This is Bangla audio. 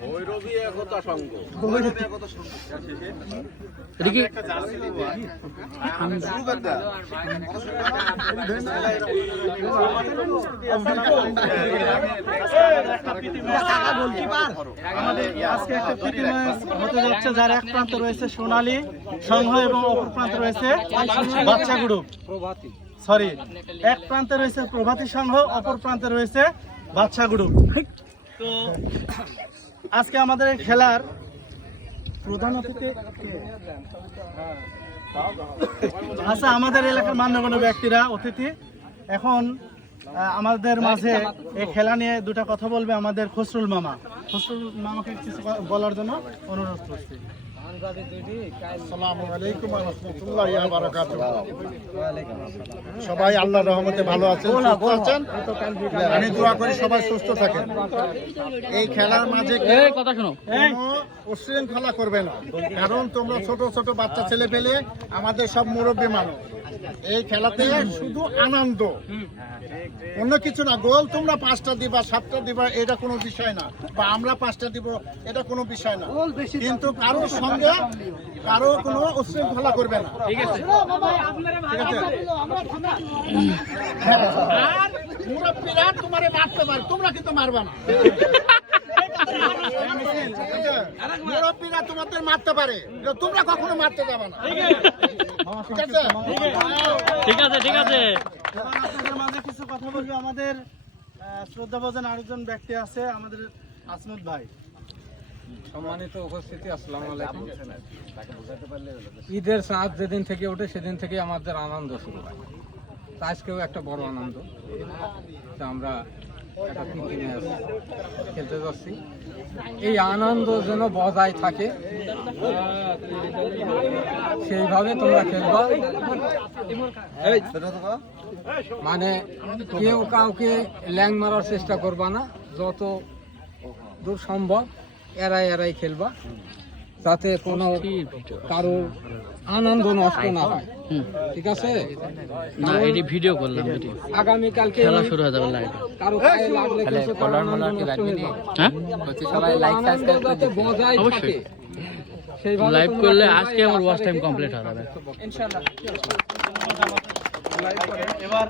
ভৈরবী একতা সংঘ। আজকে একটা প্রীতি ম্যাচ হতে যাচ্ছে, যার এক প্রান্তে রয়েছে সোনালী সংঘ এবং অপর প্রান্তে রয়েছে বাচ্চা গ্রুপ। সরি, এক প্রান্তে রয়েছে প্রভাতী সংঘ, অপর প্রান্তে রয়েছে বাচ্চা গ্রুপ। তো আজকে আমাদের এই খেলার প্রধান অতিথি আচ্ছা, আমাদের এলাকার মান্যগণ্য ব্যক্তিরা অতিথি। এখন আমাদের মাঝে এই খেলা নিয়ে দুটা কথা বলবে আমাদের খসরুল মামা। খসরুল মামাকে কিছু বলার জন্য অনুরোধ করছি। আসসালামু আলাইকুম ওয়া রাহমাতুল্লাহি ওয়া বারাকাতুহু। সবাই আল্লাহর রহমতে ভালো আছেন, সুস্থ আছেন। আমি দোয়া করি সবাই সুস্থ থাকেন। এই খেলার মাঝে কথা শোনো, কোনো উশৃঙ্খলা করবে না, কারণ তোমরা ছোট ছোট বাচ্চা ছেলে পেলে আমাদের সব মুরব্বী মানুষ। এই খেলাতে শুধু আনন্দ, অন্য কিছু না। গোল তোমরা 5টা দিবা 7টা দিবা এটা কোনো বিষয় না, বা আমরা 5টা দিব এটা কোনো বিষয় না, কিন্তু কারোর সঙ্গে কারো কোনো উশৃঙ্খলা করবে না। ঠিক আছে, ঠিক আছে। আর মুরব্বীরা তোমারে মারতে পারে, তোমরা কিন্তু মারবা না। মুরব্বীরা তোমাদের মারতে পারে, তোমরা কখনো মারতে যাবে না। ঠিক আছে, ঠিক আছে, ঠিক আছে। আপনাদের মাঝে কিছু কথা বলবে আমাদের শ্রদ্ধাভাজন আরেকজন ব্যক্তি আছে, আমাদের আসমত ভাই। সম্মানিত উপস্থিতি, আসসালামু আলাইকুম। ঈদের চাঁদ যেদিন থেকে ওঠে সেদিন থেকে আমাদের আনন্দ শুরু হয়। আজকেও একটা বড় আনন্দ, আমরা একটা প্রীতি ম্যাচ খেলতে যাচ্ছি। এই আনন্দ যেন বজায় থাকে সেইভাবে তোমরা খেলবা। মানে কেউ কাউকে ল্যাং মারার চেষ্টা করবা না, যত দূর সম্ভব এড়াই এড়াই খেলবা, যাতে কোনো কারোর আনন্দ নষ্ট না হয়। ঠিক আছে, না এটি ভিডিও করলাম, এটি আগামীকালকে খেলা শুরু হয়ে যাবে লাইভ। কারো পায়ে লাগলে কিন্তু তার আনন্দ নষ্ট হয়ে যাবে। হ্যাঁ, সবাই লাইক সাবস্ক্রাইব করতে বজায় থাকে সেইভাবে লাইভ তোমরা করলে খেলবা। আজকে আমার ওয়াচ টাইম কমপ্লিট হয়ে যাবে ইনশাআল্লাহ। এবার